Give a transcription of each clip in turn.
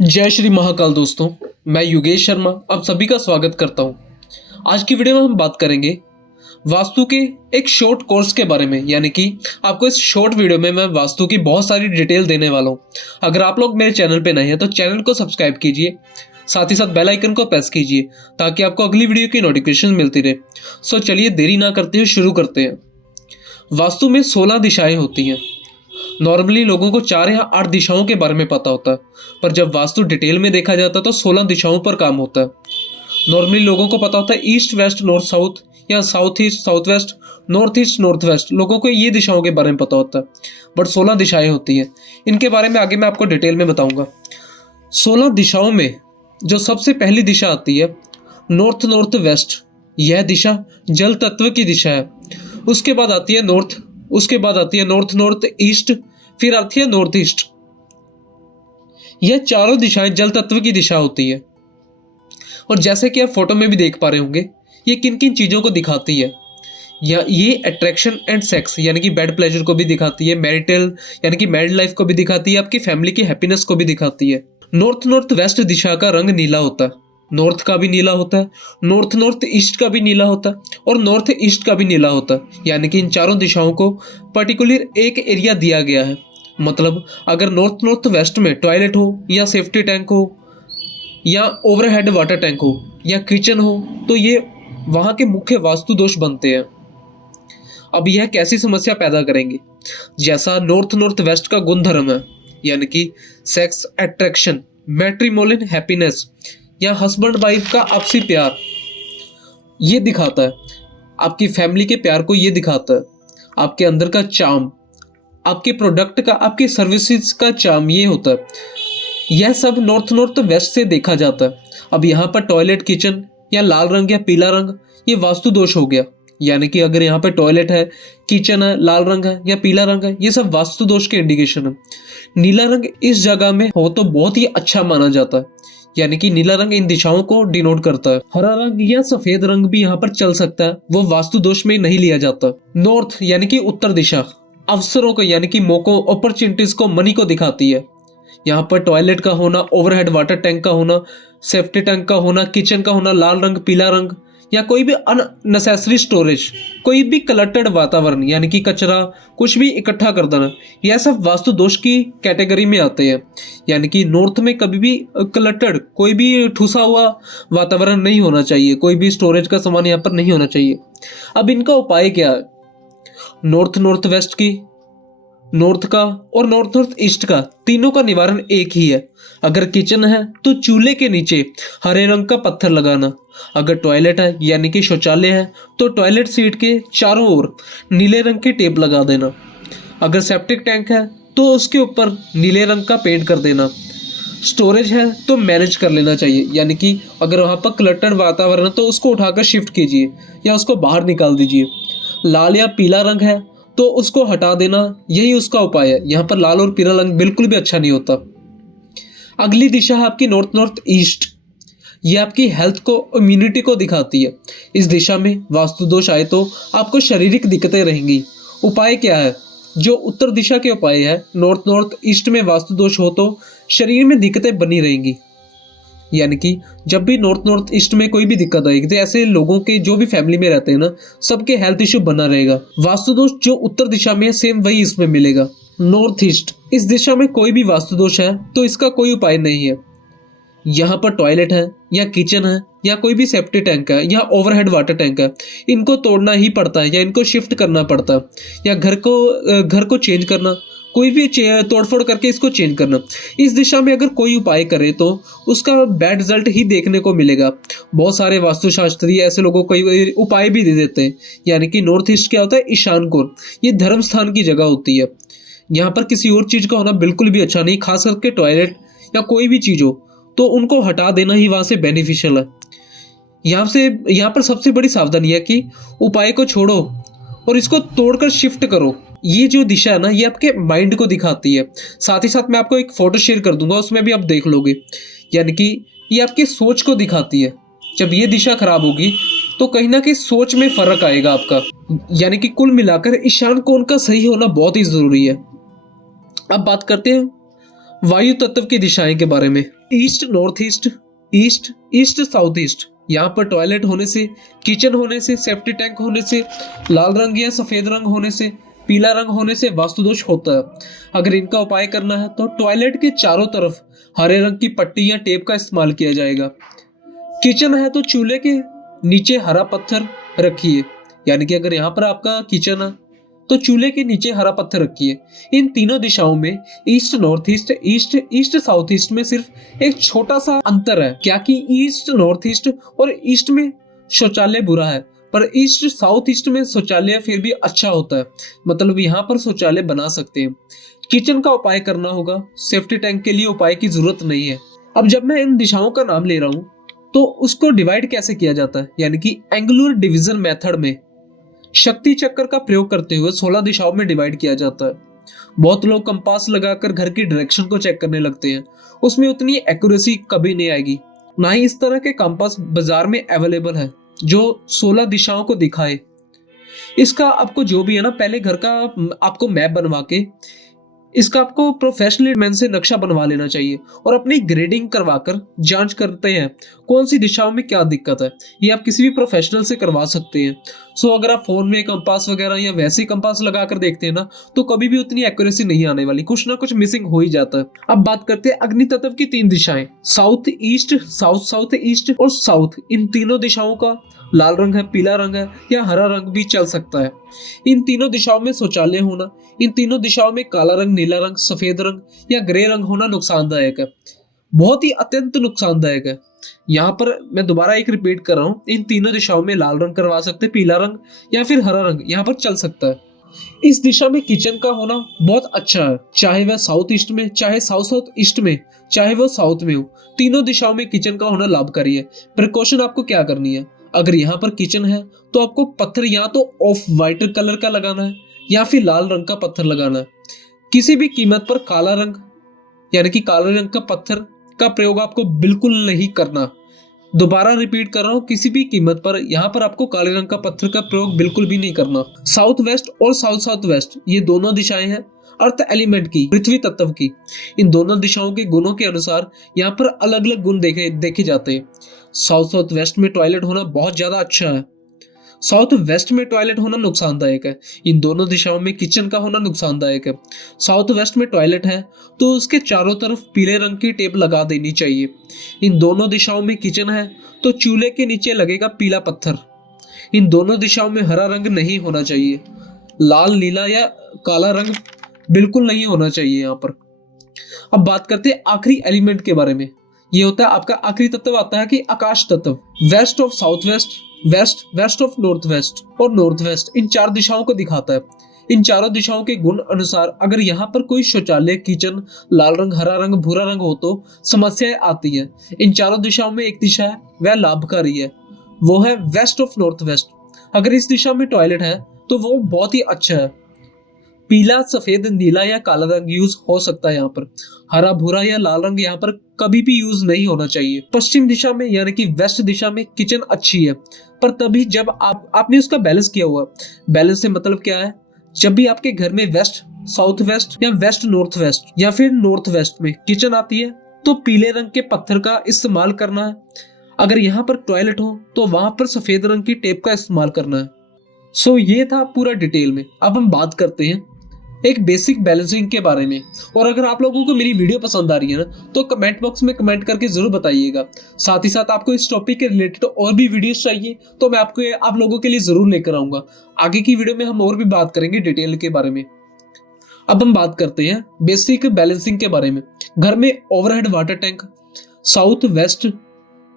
जय श्री महाकाल दोस्तों। मैं योगेश शर्मा आप सभी का स्वागत करता हूं। आज की वीडियो में हम बात करेंगे वास्तु के एक शॉर्ट कोर्स के बारे में, यानी कि आपको इस शॉर्ट वीडियो में मैं वास्तु की बहुत सारी डिटेल देने वाला हूं। अगर आप लोग मेरे चैनल पे नए हैं तो चैनल को सब्सक्राइब कीजिए, साथ ही साथ बेल आइकन को प्रेस कीजिए ताकि आपको अगली वीडियो की नोटिफिकेशन मिलती रहे। सो चलिए देरी ना करते हुए शुरू करते हैं। वास्तु में 16 दिशाएं होती हैं। नॉर्मली लोगों को 4 या 8 दिशाओं के बारे में पता होता है, पर जब वास्तु डिटेल में देखा जाता है तो 16 दिशाओं पर काम होता है। नॉर्मली लोगों को पता होता है ईस्ट वेस्ट नॉर्थ साउथ या south east south west, north east north west, लोगों को ये दिशाओं के बारे में पता होता है। बट 16 दिशाएं होती हैं। इनके बारे में आगे मैं आपको डिटेल में बताऊंगा। 16 दिशाओं में जो सबसे पहली दिशा आती है नॉर्थ नॉर्थ वेस्ट, यह दिशा जल तत्व की दिशा है। उसके बाद आती है नॉर्थ, उसके बाद आती है नॉर्थ नॉर्थ ईस्ट, फिर आती है नॉर्थ ईस्ट। यह चारों दिशाएं जल तत्व की दिशा होती है। और जैसे कि आप फोटो में भी देख पा रहे होंगे, ये किन किन चीजों को दिखाती है। या ये अट्रैक्शन एंड सेक्स यानी कि बेड प्लेजर को भी दिखाती है, मैरिटल यानी कि मैरिड लाइफ को भी दिखाती है, आपकी फैमिली की हैप्पीनेस को भी दिखाती है। नॉर्थ नॉर्थ वेस्ट दिशा का रंग नीला होता है। नॉर्थ का भी नीला होता है, नॉर्थ नॉर्थ ईस्ट का भी नीला होता है और नॉर्थ ईस्ट का भी नीला होता है। यानी कि इन चारों दिशाओं को पर्टिकुलर एक एरिया दिया गया है। मतलब अगर नॉर्थ नॉर्थ वेस्ट में टॉयलेट हो या सेफ्टी टैंक हो या ओवरहेड वाटर टैंक हो या किचन हो तो ये वहाँ के मुख्य वास्तु दोष बनते हैं। अब यह कैसी समस्या पैदा करेंगे, जैसा नॉर्थ नॉर्थ वेस्ट का गुणधर्म है, यानी कि सेक्स अट्रैक्शन, मैट्रिमोनियल हैप्पीनेस या हस्बैंड वाइफ का आपसी प्यार, ये दिखाता है। आपकी फैमिली के प्यार को ये दिखाता है। आपके अंदर का चार्म, आपके प्रोडक्ट का, आपकी सर्विसेज का चार्म, ये होता है। यह सब नॉर्थ नॉर्थ वेस्ट से देखा जाता है। अब यहाँ पर टॉयलेट किचन या लाल रंग या पीला रंग, ये वास्तु दोष हो गया। यानी कि अगर यहाँ पे टॉयलेट है, किचन है, लाल रंग है या पीला रंग है, ये सब वास्तु दोष के इंडिकेशन है। नीला रंग इस जगह में हो तो बहुत ही अच्छा माना जाता है। यानी कि नीला रंग इन दिशाओं को डिनोट करता है। हरा रंग या सफेद रंग भी यहाँ पर चल सकता है, वो वास्तु दोष में नहीं लिया जाता। नॉर्थ यानी कि उत्तर दिशा अवसरों को यानी कि मौकों, अपॉर्चुनिटीज को, मनी को दिखाती है। यहाँ पर टॉयलेट का होना, ओवरहेड वाटर टैंक का होना, सेफ्टी टैंक का होना, किचन का होना, लाल रंग पीला रंग या कोई भी अननेसेसरी स्टोरेज, कोई भी क्लटर्ड वातावरण यानी कि कचरा कुछ भी इकट्ठा कर देना, यह सब वास्तु दोष की कैटेगरी में आते हैं। यानी कि नॉर्थ में कभी भी क्लटर्ड, कोई भी ठुसा हुआ वातावरण नहीं होना चाहिए, कोई भी स्टोरेज का सामान यहाँ पर नहीं होना चाहिए। अब इनका उपाय क्या है? नॉर्थ नॉर्थ वेस्ट की, नॉर्थ का और नॉर्थ नॉर्थ ईस्ट का, तीनों का निवारण एक ही है। अगर किचन है तो चूल्हे के नीचे हरे रंग का पत्थर लगाना। अगर टॉयलेट है यानी कि शौचालय है तो टॉयलेट सीट के चारों ओर नीले रंग की टेप लगा देना। अगर सेप्टिक टैंक है तो उसके ऊपर नीले रंग का पेंट कर देना। स्टोरेज है तो मैनेज कर लेना चाहिए, यानी कि अगर वहाँ पर क्लटर्ड वातावरण है तो उसको उठाकर शिफ्ट कीजिए या उसको बाहर निकाल दीजिए। लाल या पीला रंग है तो उसको हटा देना, यही उसका उपाय है। यहाँ पर लाल और पीला रंग बिल्कुल भी अच्छा नहीं होता। अगली दिशा है आपकी नॉर्थ नॉर्थ ईस्ट। ये आपकी हेल्थ को, इम्यूनिटी को दिखाती है। इस दिशा में वास्तु दोष आए तो आपको शारीरिक दिक्कतें रहेंगी। उपाय क्या है? जो उत्तर दिशा के उपाय है, नॉर्थ नॉर्थ ईस्ट में वास्तु दोष हो तो शरीर में दिक्कतें बनी रहेंगी। यानी कि जब भी नॉर्थ नॉर्थ ईस्ट में कोई भी दिक्कत आएगी तो ऐसे लोगों के जो भी फैमिली में रहते हैं ना, सबके हेल्थ इश्यू बना रहेगा। वास्तु दोष जो उत्तर दिशा में है सेम वही इसमें मिलेगा। नॉर्थ ईस्ट, इस दिशा में कोई भी वास्तु दोष है तो इसका कोई उपाय नहीं है। यहाँ पर टॉयलेट है या किचन है या कोई भी सेफ्टी टैंक है या ओवरहेड वाटर टैंक है, इनको तोड़ना ही पड़ता है या इनको शिफ्ट करना पड़ता है या घर को चेंज करना, कोई भी तोड़फोड़ करके इसको चेंज करना। इस दिशा में अगर कोई उपाय करे तो उसका बैड रिजल्ट ही देखने को मिलेगा। बहुत सारे वास्तुशास्त्री ऐसे लोगों को उपाय भी दे देते हैं। यानी कि नॉर्थ ईस्ट क्या होता है? ईशान कोण, ये धर्म स्थान की जगह होती है। यहाँ पर किसी और चीज़ का होना बिल्कुल भी अच्छा नहीं, खास करके टॉयलेट या कोई भी चीज़ हो तो उनको हटा देना ही वहाँ से बेनिफिशियल है। यहाँ पर सबसे बड़ी सावधानी है कि उपाय को छोड़ो और इसको तोड़कर शिफ्ट करो। ये जो दिशा है ना, ये आपके माइंड को दिखाती है। साथ ही साथ मैं आपको एक फोटो शेयर कर दूंगा, उसमें भी आप देख लोगे। यानी कि ये आपकी सोच को दिखाती है। जब ये दिशा खराब होगी तो कहीं ना कहीं सोच में फर्क आएगा आपका। यानी कि कुल मिलाकर ईशान कोण का सही होना बहुत ही जरूरी है। अब बात करते हैं वायु तत्व की दिशाएं के बारे में, east north east, east east south east. यहाँ पर टॉयलेट होने से, किचन होने से, सेफ्टी टैंक होने से, लाल रंग या सफेद रंग होने से, पीला रंग होने से वास्तु दोष होता है। अगर इनका उपाय करना है तो टॉयलेट के चारों तरफ हरे रंग की पट्टी या टेप का इस्तेमाल किया जाएगा। किचन है तो चूल्हे के नीचे हरा पत्थर रखिए, यानी कि अगर यहाँ पर आपका किचन है तो चूल्हे के नीचे हरा पत्थर रखिए। इन तीनों दिशाओं में east north east, east east south east में सिर्फ एक छोटा सा अंतर है, क्या कि ईस्ट नॉर्थ ईस्ट और ईस्ट में शौचालय बुरा है, पर ईस्ट साउथ ईस्ट में शौचालय फिर भी अच्छा होता है, मतलब यहाँ पर शौचालय बना सकते हैं। किचन का उपाय करना होगा, सेफ्टी टैंक के लिए उपाय की जरूरत नहीं है। अब जब मैं इन दिशाओं का नाम ले रहा हूँ तो उसको डिवाइड कैसे किया जाता है, यानी कि एंगुलर डिवीजन मेथड में शक्ति चक्कर का प्रयोग करते हुए 16 दिशाओं में डिवाइड किया जाता है। बहुत लोग कंपास लगाकर घर की डायरेक्शन को चेक करने लगते हैं, उसमें उतनी एक्यूरेसी कभी नहीं आएगी। ना ही इस तरह के कंपास बाजार में अवेलेबल है जो 16 दिशाओं को दिखाए। इसका आपको जो भी है ना, पहले घर का आपको मैप बनवा के इसका आपको प्रोफेशनल मैन से नक्शा बनवा लेना चाहिए और अपनी ग्रेडिंग करवाकर जांच करते हैं कौन सी दिशाओं में क्या दिक्कत है। ये आप किसी भी प्रोफेशनल से करवा सकते हैं। सो अगर आप फोन में कंपास वगैरह या वैसे कंपास लगाकर देखते हैं ना, तो कभी भी उतनी एक्यूरेसी नहीं आने वाली, कुछ ना कुछ मिसिंग हो ही जाता है। अब बात करते हैं अग्नि तत्व की 3 दिशाएं, south east, south south east और साउथ। इन तीनों दिशाओं का लाल रंग है, पीला रंग है या हरा रंग भी चल सकता है। इन तीनों दिशाओं में शौचालय होना, इन तीनों दिशाओं में काला रंग, नीला रंग, सफेद रंग या ग्रे रंग होना नुकसानदायक है, बहुत ही अत्यंत नुकसानदायक है। यहाँ पर मैं दोबारा एक रिपीट कर रहा हूँ, इन तीनों दिशाओं में लाल रंग करवा सकते, पीला रंग या फिर हरा रंग यहाँ पर चल सकता है। इस दिशा में किचन का होना बहुत अच्छा है, चाहे वह साउथ ईस्ट में, चाहे साउथ साउथ ईस्ट में, चाहे वो साउथ में हो, तीनों दिशाओं में किचन का होना लाभकारी है। प्रिकॉशन आपको क्या करनी है, अगर यहाँ पर किचन है तो आपको पत्थर या तो ऑफ वाइट कलर का लगाना है या फिर लाल रंग का पत्थर लगाना है। किसी भी कीमत पर काला रंग यानी कि काले रंग का पत्थर का प्रयोग आपको बिल्कुल नहीं करना। दोबारा रिपीट कर रहा हूँ, किसी भी कीमत पर यहाँ पर आपको काले रंग का पत्थर का प्रयोग बिल्कुल भी नहीं करना। साउथ वेस्ट और साउथ साउथ वेस्ट ये दोनों दिशाएं हैं अर्थ एलिमेंट की, पृथ्वी तत्व की। इन दोनों दिशाओं के गुणों के अनुसार यहाँ पर अलग अलग गुण देखे जाते हैं। साउथ साउथ वेस्ट में टॉयलेट होना बहुत ज्यादा अच्छा है, साउथ वेस्ट में टॉयलेट होना नुकसानदायक है। इन दोनों दिशाओं में किचन का होना नुकसानदायक है। साउथ वेस्ट में टॉयलेट है तो उसके चारों तरफ पीले रंग की टेप लगा देनी चाहिए। इन दोनों दिशाओं में किचन है तो चूल्हे के नीचे लगेगा पीला पत्थर। इन दोनों दिशाओं में हरा रंग नहीं होना चाहिए, लाल, नीला या काला रंग बिल्कुल नहीं होना चाहिए यहाँ पर। अब बात करते हैं आखिरी एलिमेंट के बारे में। ये होता है आपका आखिरी तत्व आता है कि आकाश तत्व। West of south west, west west of north west और नॉर्थ वेस्ट, इन 4 दिशाओं को दिखाता है। इन चारों दिशाओं के गुण अनुसार अगर यहाँ पर कोई शौचालय, किचन लाल रंग, हरा रंग, भूरा रंग हो तो समस्याएं आती है। इन चारों दिशाओं में एक दिशा है वह लाभकारी है, वो है वेस्ट ऑफ नॉर्थ वेस्ट। अगर इस दिशा में टॉयलेट है तो वो बहुत ही अच्छा है। पीला, सफेद, नीला या काला रंग यूज हो सकता है यहाँ पर। हरा, भूरा या लाल रंग यहाँ पर कभी भी यूज नहीं होना चाहिए। पश्चिम दिशा में यानी कि वेस्ट दिशा में किचन अच्छी है, पर तभी जब आपने उसका बैलेंस किया हुआ। बैलेंस से मतलब क्या है, जब भी आपके घर में वेस्ट साउथ वेस्ट या वेस्ट नॉर्थ वेस्ट या फिर नॉर्थ वेस्ट में किचन आती है तो पीले रंग के पत्थर का इस्तेमाल करना है। अगर यहाँ पर टॉयलेट हो तो वहां पर सफेद रंग की टेप का इस्तेमाल करना है। सो ये था पूरा डिटेल में। अब हम बात करते हैं एक बेसिक बैलेंसिंग के बारे में। और अगर आप लोगों को मेरी वीडियो पसंद आ रही है ना, तो कमेंट बॉक्स में कमेंट करके जरूर बताइएगा। साथ ही साथ आपको इस टॉपिक के रिलेटेड और भी वीडियोस चाहिए तो मैं आप लोगों के लिए जरूर लेकर आऊंगा। आगे की वीडियो में हम और भी बात करेंगे डिटेल के बारे में। अब हम बात करते हैं बेसिक बैलेंसिंग के बारे में। घर में overhead water tank south west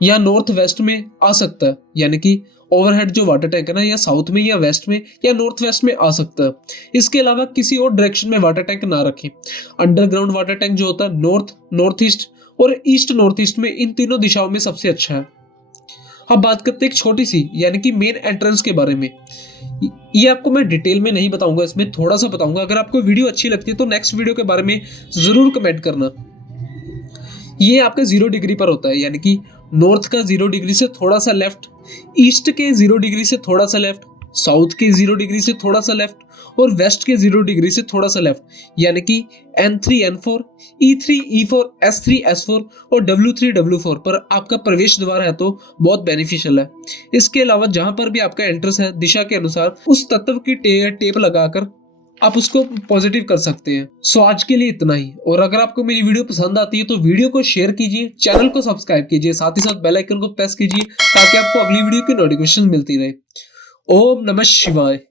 या नॉर्थ वेस्ट में आ सकता है, यानी कि ओवरहेड जो वाटर टैंक है ना, या साउथ में या वेस्ट में या नॉर्थ वेस्ट में आ सकता है। इसके अलावा किसी और डायरेक्शन में वाटर टैंक ना रखें। अंडरग्राउंड वाटर टैंक जो होता है नॉर्थ, नॉर्थ ईस्ट और ईस्ट नॉर्थ ईस्ट में, इन तीनों दिशाओं में सबसे अच्छा है। अब बात करते हैं एक छोटी सी यानी कि मेन एंट्रेंस के बारे में। ये आपको मैं डिटेल में नहीं बताऊंगा, इसमें थोड़ा सा बताऊंगा। अगर आपको वीडियो अच्छी लगती है तो नेक्स्ट वीडियो के बारे में जरूर कमेंट करना। ये आपका 0 डिग्री पर होता है, यानी कि नॉर्थ का 0 डिग्री से थोड़ा सा लेफ्ट, ईस्ट के 0 डिग्री से थोड़ा सा लेफ्ट, साउथ के 0 डिग्री से थोड़ा सा लेफ्ट और वेस्ट के 0 डिग्री से थोड़ा सा लेफ्ट, यानी कि N3 N4, E3 E4, S3 S4 और W3 W4 पर आपका प्रवेश द्वार है तो बहुत बेनिफिशियल है। इसके अलावा जहां पर भी आपका एंट्रेंस है दिशा के अनुसार उस तत्व की टेप लगाकर आप उसको पॉजिटिव कर सकते हैं। सो आज के लिए इतना ही, और अगर आपको मेरी वीडियो पसंद आती है तो वीडियो को शेयर कीजिए, चैनल को सब्सक्राइब कीजिए, साथ ही साथ बेल आइकन को प्रेस कीजिए ताकि आपको अगली वीडियो की नोटिफिकेशन मिलती रहे। ओम नमः शिवाय।